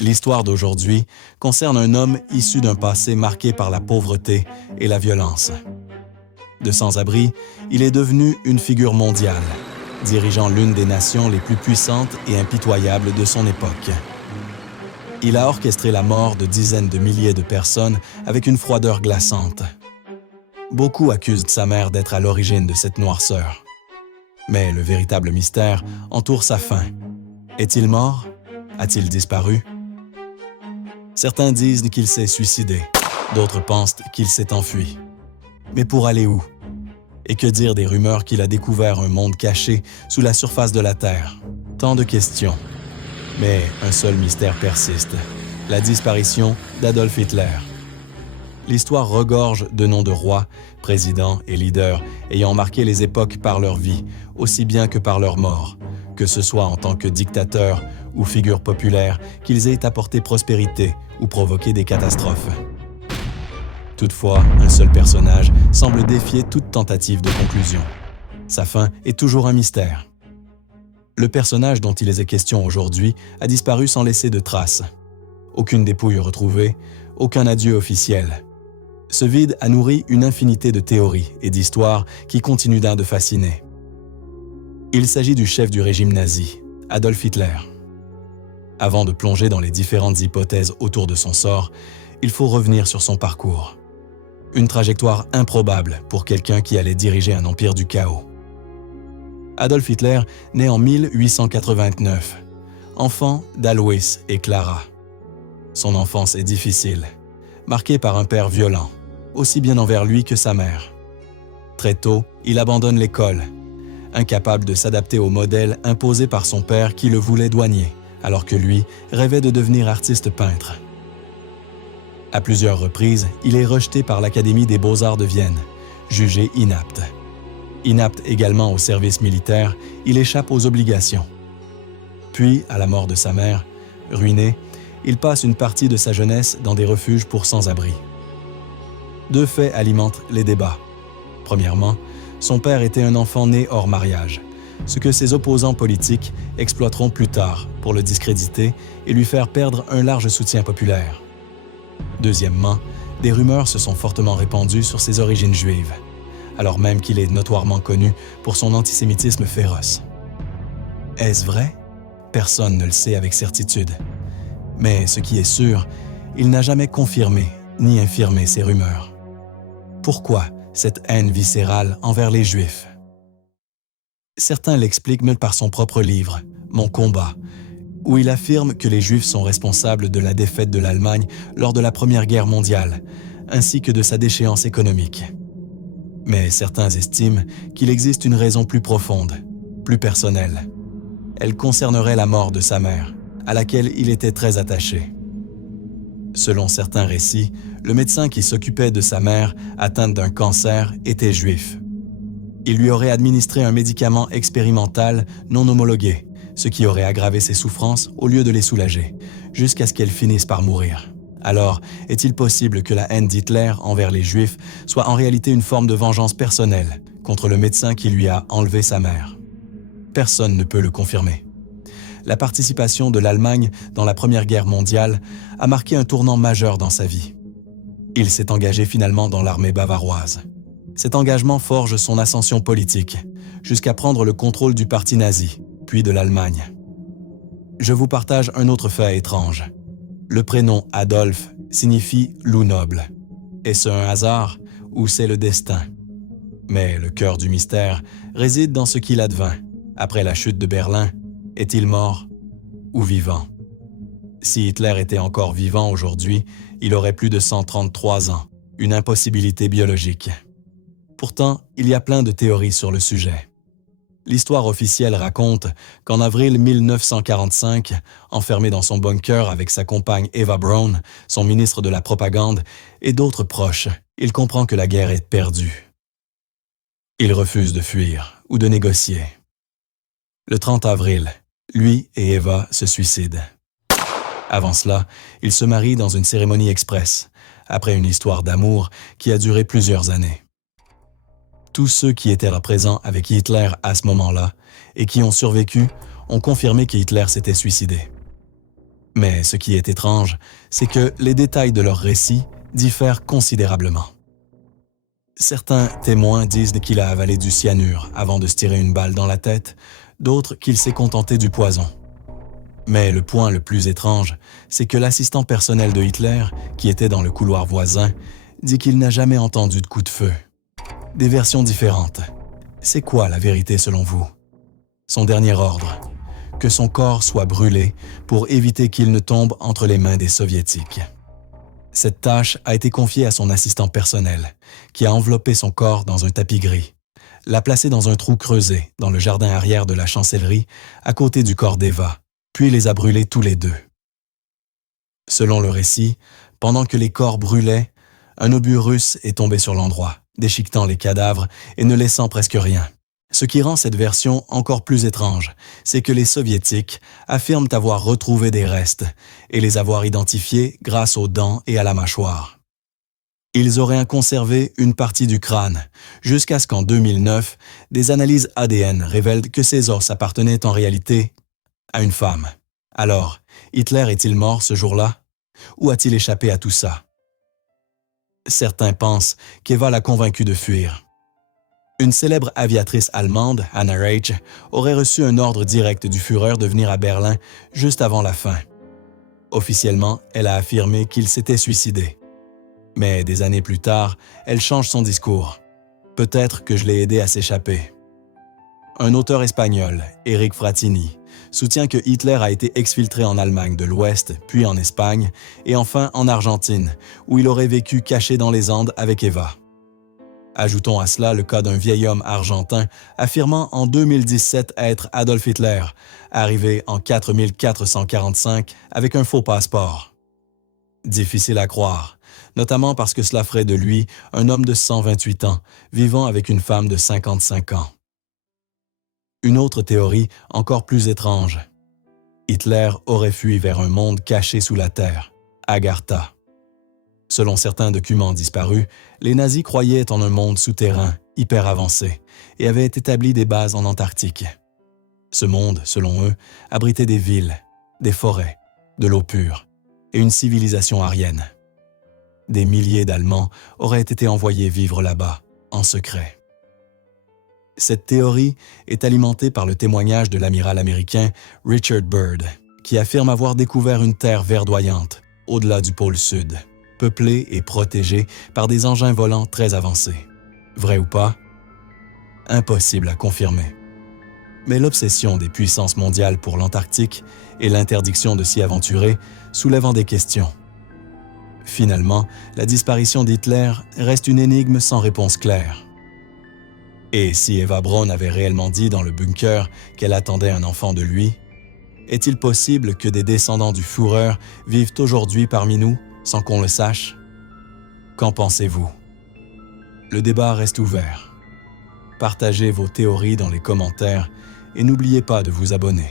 L'histoire d'aujourd'hui concerne un homme issu d'un passé marqué par la pauvreté et la violence. De sans-abri, il est devenu une figure mondiale, dirigeant l'une des nations les plus puissantes et impitoyables de son époque. Il a orchestré la mort de dizaines de milliers de personnes avec une froideur glaçante. Beaucoup accusent sa mère d'être à l'origine de cette noirceur. Mais le véritable mystère entoure sa fin. Est-il mort? A-t-il disparu? Certains disent qu'il s'est suicidé, d'autres pensent qu'il s'est enfui. Mais pour aller où? Et que dire des rumeurs qu'il a découvert un monde caché sous la surface de la Terre? Tant de questions. Mais un seul mystère persiste, la disparition d'Adolf Hitler. L'histoire regorge de noms de rois, présidents et leaders ayant marqué les époques par leur vie, aussi bien que par leur mort, que ce soit en tant que dictateurs ou figures populaires, qu'ils aient apporté prospérité ou provoqué des catastrophes. Toutefois, un seul personnage semble défier toute tentative de conclusion. Sa fin est toujours un mystère. Le personnage dont il est question aujourd'hui a disparu sans laisser de traces. Aucune dépouille retrouvée, aucun adieu officiel. Ce vide a nourri une infinité de théories et d'histoires qui continuent de fasciner. Il s'agit du chef du régime nazi, Adolf Hitler. Avant de plonger dans les différentes hypothèses autour de son sort, il faut revenir sur son parcours. Une trajectoire improbable pour quelqu'un qui allait diriger un empire du chaos. Adolf Hitler naît en 1889, enfant d'Alois et Clara. Son enfance est difficile, marquée par un père violent, aussi bien envers lui que sa mère. Très tôt, il abandonne l'école, incapable de s'adapter au modèle imposé par son père qui le voulait douanier, alors que lui rêvait de devenir artiste peintre. À plusieurs reprises, il est rejeté par l'Académie des Beaux-Arts de Vienne, jugé inapte. Inapte également au service militaire, il échappe aux obligations. Puis, à la mort de sa mère, ruiné, il passe une partie de sa jeunesse dans des refuges pour sans-abri. Deux faits alimentent les débats. Premièrement, son père était un enfant né hors mariage, ce que ses opposants politiques exploiteront plus tard pour le discréditer et lui faire perdre un large soutien populaire. Deuxièmement, des rumeurs se sont fortement répandues sur ses origines juives, alors même qu'il est notoirement connu pour son antisémitisme féroce. Est-ce vrai? Personne ne le sait avec certitude. Mais ce qui est sûr, il n'a jamais confirmé ni infirmé ces rumeurs. Pourquoi cette haine viscérale envers les Juifs? Certains l'expliquent même par son propre livre, Mon combat, où il affirme que les Juifs sont responsables de la défaite de l'Allemagne lors de la Première Guerre mondiale, ainsi que de sa déchéance économique. Mais certains estiment qu'il existe une raison plus profonde, plus personnelle. Elle concernerait la mort de sa mère, à laquelle il était très attaché. Selon certains récits, le médecin qui s'occupait de sa mère, atteinte d'un cancer, était juif. Il lui aurait administré un médicament expérimental non homologué, ce qui aurait aggravé ses souffrances au lieu de les soulager, jusqu'à ce qu'elle finisse par mourir. Alors, est-il possible que la haine d'Hitler envers les Juifs soit en réalité une forme de vengeance personnelle contre le médecin qui lui a enlevé sa mère? Personne ne peut le confirmer. La participation de l'Allemagne dans la Première Guerre mondiale a marqué un tournant majeur dans sa vie. Il s'est engagé finalement dans l'armée bavaroise. Cet engagement forge son ascension politique, jusqu'à prendre le contrôle du parti nazi, puis de l'Allemagne. Je vous partage un autre fait étrange. Le prénom Adolphe signifie « loup noble ». Est-ce un hasard ou c'est le destin? Mais le cœur du mystère réside dans ce qu'il advint. Après la chute de Berlin, est-il mort ou vivant? Si Hitler était encore vivant aujourd'hui, il aurait plus de 133 ans, une impossibilité biologique. Pourtant, il y a plein de théories sur le sujet. L'histoire officielle raconte qu'en avril 1945, enfermé dans son bunker avec sa compagne Eva Braun, son ministre de la propagande, et d'autres proches, il comprend que la guerre est perdue. Il refuse de fuir ou de négocier. Le 30 avril, lui et Eva se suicident. Avant cela, ils se marient dans une cérémonie express, après une histoire d'amour qui a duré plusieurs années. Tous ceux qui étaient présents avec Hitler à ce moment-là et qui ont survécu ont confirmé que Hitler s'était suicidé. Mais ce qui est étrange, c'est que les détails de leur récit diffèrent considérablement. Certains témoins disent qu'il a avalé du cyanure avant de se tirer une balle dans la tête, d'autres qu'il s'est contenté du poison. Mais le point le plus étrange, c'est que l'assistant personnel de Hitler, qui était dans le couloir voisin, dit qu'il n'a jamais entendu de coup de feu. Des versions différentes. C'est quoi la vérité selon vous? Son dernier ordre, que son corps soit brûlé pour éviter qu'il ne tombe entre les mains des Soviétiques. Cette tâche a été confiée à son assistant personnel, qui a enveloppé son corps dans un tapis gris, l'a placé dans un trou creusé dans le jardin arrière de la chancellerie, à côté du corps d'Eva, puis les a brûlés tous les deux. Selon le récit, pendant que les corps brûlaient, un obus russe est tombé sur l'endroit, déchiquetant les cadavres et ne laissant presque rien. Ce qui rend cette version encore plus étrange, c'est que les Soviétiques affirment avoir retrouvé des restes et les avoir identifiés grâce aux dents et à la mâchoire. Ils auraient conservé une partie du crâne, jusqu'à ce qu'en 2009, des analyses ADN révèlent que ces os appartenaient en réalité à une femme. Alors, Hitler est-il mort ce jour-là? Ou a-t-il échappé à tout ça? Certains pensent qu'Eva l'a convaincu de fuir. Une célèbre aviatrice allemande, Anna Reich, aurait reçu un ordre direct du Führer de venir à Berlin juste avant la fin. Officiellement, elle a affirmé qu'il s'était suicidé. Mais des années plus tard, elle change son discours. Peut-être que je l'ai aidé à s'échapper. Un auteur espagnol, Eric Frattini, soutient que Hitler a été exfiltré en Allemagne de l'Ouest, puis en Espagne, et enfin en Argentine, où il aurait vécu caché dans les Andes avec Eva. Ajoutons à cela le cas d'un vieil homme argentin affirmant en 2017 être Adolf Hitler, arrivé en 4445 avec un faux passeport. Difficile à croire, notamment parce que cela ferait de lui un homme de 128 ans, vivant avec une femme de 55 ans. Une autre théorie encore plus étrange. Hitler aurait fui vers un monde caché sous la terre, Agartha. Selon certains documents disparus, les nazis croyaient en un monde souterrain, hyper avancé, et avaient établi des bases en Antarctique. Ce monde, selon eux, abritait des villes, des forêts, de l'eau pure, et une civilisation aryenne. Des milliers d'Allemands auraient été envoyés vivre là-bas, en secret. Cette théorie est alimentée par le témoignage de l'amiral américain Richard Byrd, qui affirme avoir découvert une terre verdoyante, au-delà du pôle Sud, peuplée et protégée par des engins volants très avancés. Vrai ou pas? Impossible à confirmer. Mais l'obsession des puissances mondiales pour l'Antarctique et l'interdiction de s'y aventurer soulèvent des questions. Finalement, la disparition d'Hitler reste une énigme sans réponse claire. Et si Eva Braun avait réellement dit dans le bunker qu'elle attendait un enfant de lui, est-il possible que des descendants du Führer vivent aujourd'hui parmi nous sans qu'on le sache? Qu'en pensez-vous? Le débat reste ouvert. Partagez vos théories dans les commentaires et n'oubliez pas de vous abonner.